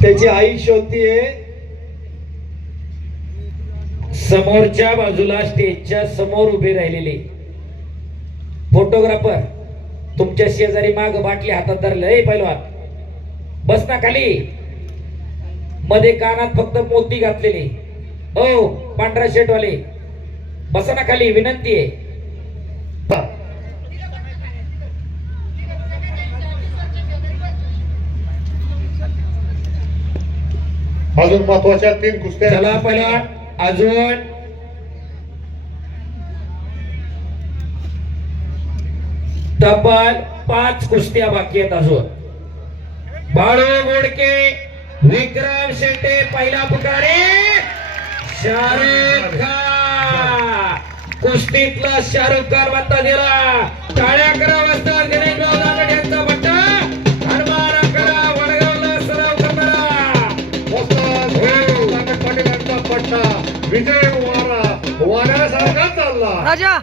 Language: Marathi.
त्याची आई शोधतीये. समोरच्या बाजूला स्टेजच्या समोर उभे राहिलेले फोटोग्राफर तुमच्या शेजारी माग बाटली हातात धरलं. ए पहिलवान बस ना खाली. मध्ये कानात फक्त मोती घातलेले हो पांढरा शर्ट वाले बसा ना खाली, विनंती आहे. अजून महत्वाच्या 3 कुस्त्या. चला पहिलवान अजून तब्बल 5 कुस्त्या बाकी आहेत अजून. बाळू गोडके विक्रम शेट्टे पहिला पुकारे. शाहरुख खान कुस्तीतला शाहरुख खान म्हणता दिला. टाळ्या करा वाजता दिनेश भाऊ यांचा बट्टा हनुमान करा वडगावला सराव करणारा पाटील यांचा पट्टा विजय वारा वाऱ्यासारखा चालला. राजा